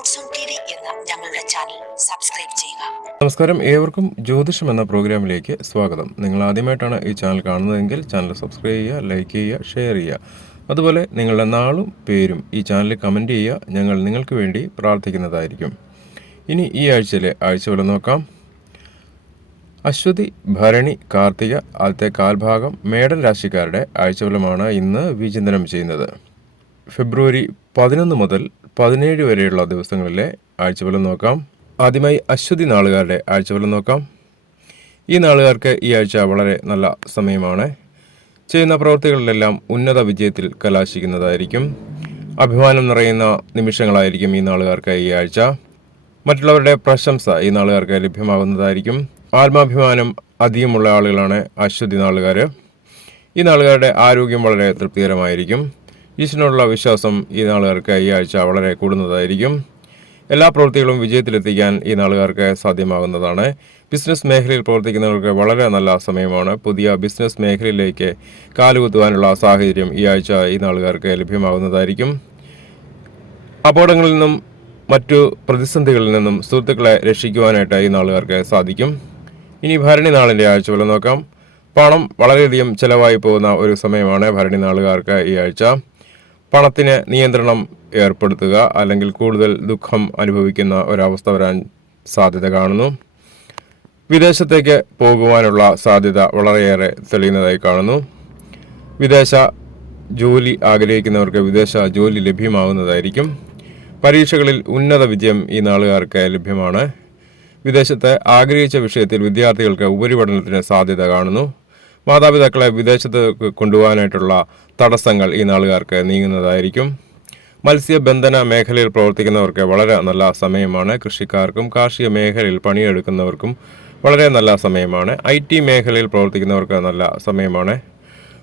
ഞങ്ങളുടെ channel subscribe ചെയ്യുക. നമസ്കാരം. ഏവർക്കും ജ്യോതിഷം എന്ന പ്രോഗ്രാമിലേക്ക് സ്വാഗതം. നിങ്ങൾ ആദ്യമായിട്ടാണ് ഈ ചാനൽ കാണുന്നതെങ്കിൽ ചാനൽ സബ്സ്ക്രൈബ് ചെയ്യുക ലൈക്ക് ചെയ്യുക ഷെയർ ചെയ്യുക. അതുപോലെ നിങ്ങളുടെ നാളും പേരും ഈ ചാനലിൽ കമന്റ് ചെയ്യുക. ഞങ്ങൾ നിങ്ങൾക്ക് വേണ്ടി പ്രാർത്ഥിക്കുന്നതായിരിക്കും. ഇനി ഈ ആഴ്ചയിലെ ആഴ്ച നോക്കാം. അശ്വതി ഭരണി കാർത്തിക ആദ്യത്തെ കാൽഭാഗം മേടൻ രാശിക്കാരുടെ ആഴ്ചഫലമാണ് ഇന്ന് വിചിന്തനം ചെയ്യുന്നത്. ഫെബ്രുവരി പതിനൊന്ന് മുതൽ പതിനേഴ് വരെയുള്ള ദിവസങ്ങളിലെ ആഴ്ചഫലം നോക്കാം. ആദ്യമായി അശ്വതി നാളുകാരുടെ ആഴ്ചഫലം നോക്കാം. ഈ നാളുകാർക്ക് ഈ ആഴ്ച വളരെ നല്ല സമയമാണ്. ചെയ്യുന്ന പ്രവൃത്തികളിലെല്ലാം ഉന്നത വിജയത്തിൽ കലാശിക്കുന്നതായിരിക്കും. അഭിമാനം നിറയുന്ന നിമിഷങ്ങളായിരിക്കും ഈ നാളുകാർക്ക് ഈ ആഴ്ച. മറ്റുള്ളവരുടെ പ്രശംസ ഈ നാളുകാർക്ക് ലഭ്യമാകുന്നതായിരിക്കും. ആത്മാഭിമാനം അധികമുള്ള ആളുകളാണ് അശ്വതി നാളുകാർ ഈ നാളുകാരുടെ ആരോഗ്യം വളരെ തൃപ്തികരമായിരിക്കും. ഈശ്വരനോടുള്ള വിശ്വാസം ഈ നാളുകാർക്ക് ഈ ആഴ്ച വളരെ കൂടുന്നതായിരിക്കും. എല്ലാ പ്രവൃത്തികളും വിജയത്തിലെത്തിക്കാൻ ഈ നാളുകാർക്ക് സാധ്യമാകുന്നതാണ്. ബിസിനസ് മേഖലയിൽ പ്രവർത്തിക്കുന്നവർക്ക് വളരെ നല്ല സമയമാണ്. പുതിയ ബിസിനസ് മേഖലയിലേക്ക് കാലുകുത്തുവാനുള്ള സാഹചര്യം ഈ ആഴ്ച ഈ നാളുകാർക്ക് ലഭ്യമാകുന്നതായിരിക്കും. അപകടങ്ങളിൽ നിന്നും മറ്റു പ്രതിസന്ധികളിൽ നിന്നും സുഹൃത്തുക്കളെ രക്ഷിക്കുവാനായിട്ട് ഈ നാളുകാർക്ക് സാധിക്കും. ഇനി ഭരണി നാളിന്റെ ആഴ്ച നോക്കാം. പണം വളരെയധികം ചിലവായി പോകുന്ന ഒരു സമയമാണ് ഭരണി നാളുകാർക്ക് ഈ ആഴ്ച. പണത്തിന് നിയന്ത്രണം ഏർപ്പെടുത്തുക അല്ലെങ്കിൽ കൂടുതൽ ദുഃഖം അനുഭവിക്കുന്ന ഒരവസ്ഥ വരാൻ സാധ്യത കാണുന്നു. വിദേശത്തേക്ക് പോകുവാനുള്ള സാധ്യത വളരെയേറെ തെളിയുന്നതായി കാണുന്നു. വിദേശ ജോലി ആഗ്രഹിക്കുന്നവർക്ക് വിദേശ ജോലി ലഭ്യമാകുന്നതായിരിക്കും പരീക്ഷകളിൽ ഉന്നത വിജയം ഈ നാളുകാർക്ക് ലഭ്യമാണ്. വിദേശത്ത് ആഗ്രഹിച്ച വിഷയത്തിൽ വിദ്യാർത്ഥികൾക്ക് ഉപരിപഠനത്തിന് സാധ്യത കാണുന്നു. മാതാപിതാക്കളെ വിദേശത്ത് കൊണ്ടുപോകാനായിട്ടുള്ള തടസ്സങ്ങൾ ഈ നാളുകാർക്ക് നീങ്ങുന്നതായിരിക്കും. മത്സ്യബന്ധന മേഖലയിൽ പ്രവർത്തിക്കുന്നവർക്ക് വളരെ നല്ല സമയമാണ്. കൃഷിക്കാർക്കും കാർഷിക മേഖലയിൽ പണിയെടുക്കുന്നവർക്കും വളരെ നല്ല സമയമാണ്. ഐ ടി മേഖലയിൽ പ്രവർത്തിക്കുന്നവർക്ക് നല്ല സമയമാണ്.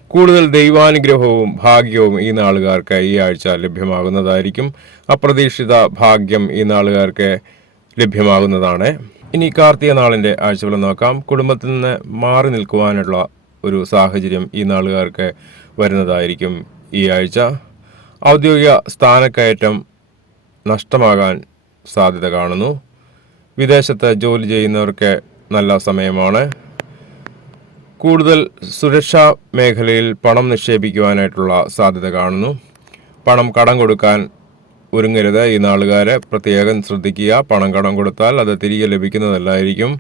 കൂടുതൽ ദൈവാനുഗ്രഹവും ഭാഗ്യവും ഈ നാളുകാർക്ക് ഈ ആഴ്ച ലഭ്യമാകുന്നതായിരിക്കും. അപ്രതീക്ഷിത ഭാഗ്യം ഈ നാളുകാർക്ക് ലഭ്യമാകുന്നതാണ്. ഇനി കാർത്തിക നാളിന്റെ ആഴ്ചകൾ നോക്കാം. കുടുംബത്തിൽ നിന്ന് മാറി നിൽക്കുവാനുള്ള ഒരു സാഹചര്യം ഈ നാളുകാർക്ക് വരുന്നതായിരിക്കും ഈ ആഴ്ച. ഔദ്യോഗിക സ്ഥാനക്കയറ്റം നഷ്ടമാകാൻ സാധ്യത കാണുന്നു. വിദേശത്ത് ജോലി ചെയ്യുന്നവർക്ക് നല്ല സമയമാണ്. കൂടുതൽ സുരക്ഷാ മേഖലയിൽ പണം നിക്ഷേപിക്കുവാനായിട്ടുള്ള സാധ്യത കാണുന്നു. പണം കടം കൊടുക്കാൻ ഒരുങ്ങരുത്. ഈ നാളുകാരെ പ്രത്യേകം ശ്രദ്ധിക്കുക. പണം കടം കൊടുത്താൽ അത് തിരികെ ലഭിക്കുന്നതല്ലായിരിക്കും.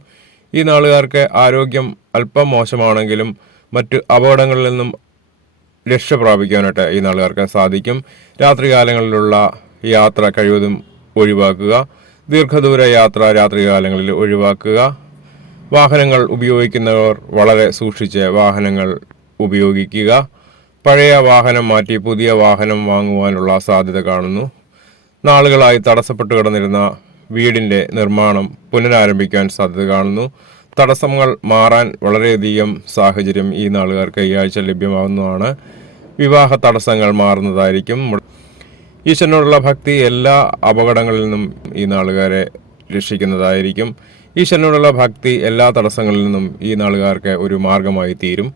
ഈ നാളുകാർക്ക് ആരോഗ്യം അല്പം മോശമാണെങ്കിലും മറ്റ് അപകടങ്ങളിൽ നിന്നും രക്ഷ പ്രാപിക്കാനായിട്ട് ഈ നാളുകാർക്ക് സാധിക്കും. രാത്രികാലങ്ങളിലുള്ള യാത്ര കഴിവതും ഒഴിവാക്കുക. ദീർഘദൂര യാത്ര രാത്രികാലങ്ങളിൽ ഒഴിവാക്കുക. വാഹനങ്ങൾ ഉപയോഗിക്കുന്നവർ വളരെ സൂക്ഷിച്ച് വാഹനങ്ങൾ ഉപയോഗിക്കുക. പഴയ വാഹനം മാറ്റി പുതിയ വാഹനം വാങ്ങുവാനുള്ള സാധ്യത കാണുന്നു. നാളുകളായി തടസ്സപ്പെട്ടു കിടന്നിരുന്ന വീടിന്റെ നിർമ്മാണം പുനരാരംഭിക്കാൻ സാധ്യത കാണുന്നു. തടസ്സങ്ങൾ മാറാൻ വളരെയധികം സാഹചര്യം ഈ നാളുകാർക്ക് ഈ ആഴ്ച ലഭ്യമാകുന്നതാണ് വിവാഹ തടസ്സങ്ങൾ മാറുന്നതായിരിക്കും. ഈശ്വരനോടുള്ള ഭക്തി എല്ലാ അപകടങ്ങളിൽ നിന്നും ഈ നാളുകാരെ രക്ഷിക്കുന്നതായിരിക്കും. ഈശ്വരനോടുള്ള ഭക്തി എല്ലാ തടസ്സങ്ങളിൽ നിന്നും ഈ നാളുകാർക്ക് ഒരു മാർഗമായി തീരും.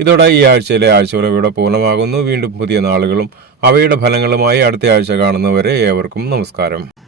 ഇതോടെ ഈ ആഴ്ചയിലെ ആഴ്ചകൾ ഇവിടെ പൂർണമാകുന്നു. വീണ്ടും പുതിയ നാളുകളും അവയുടെ ഫലങ്ങളുമായി അടുത്ത ആഴ്ച കാണുന്നവരെ ഏവർക്കും നമസ്കാരം.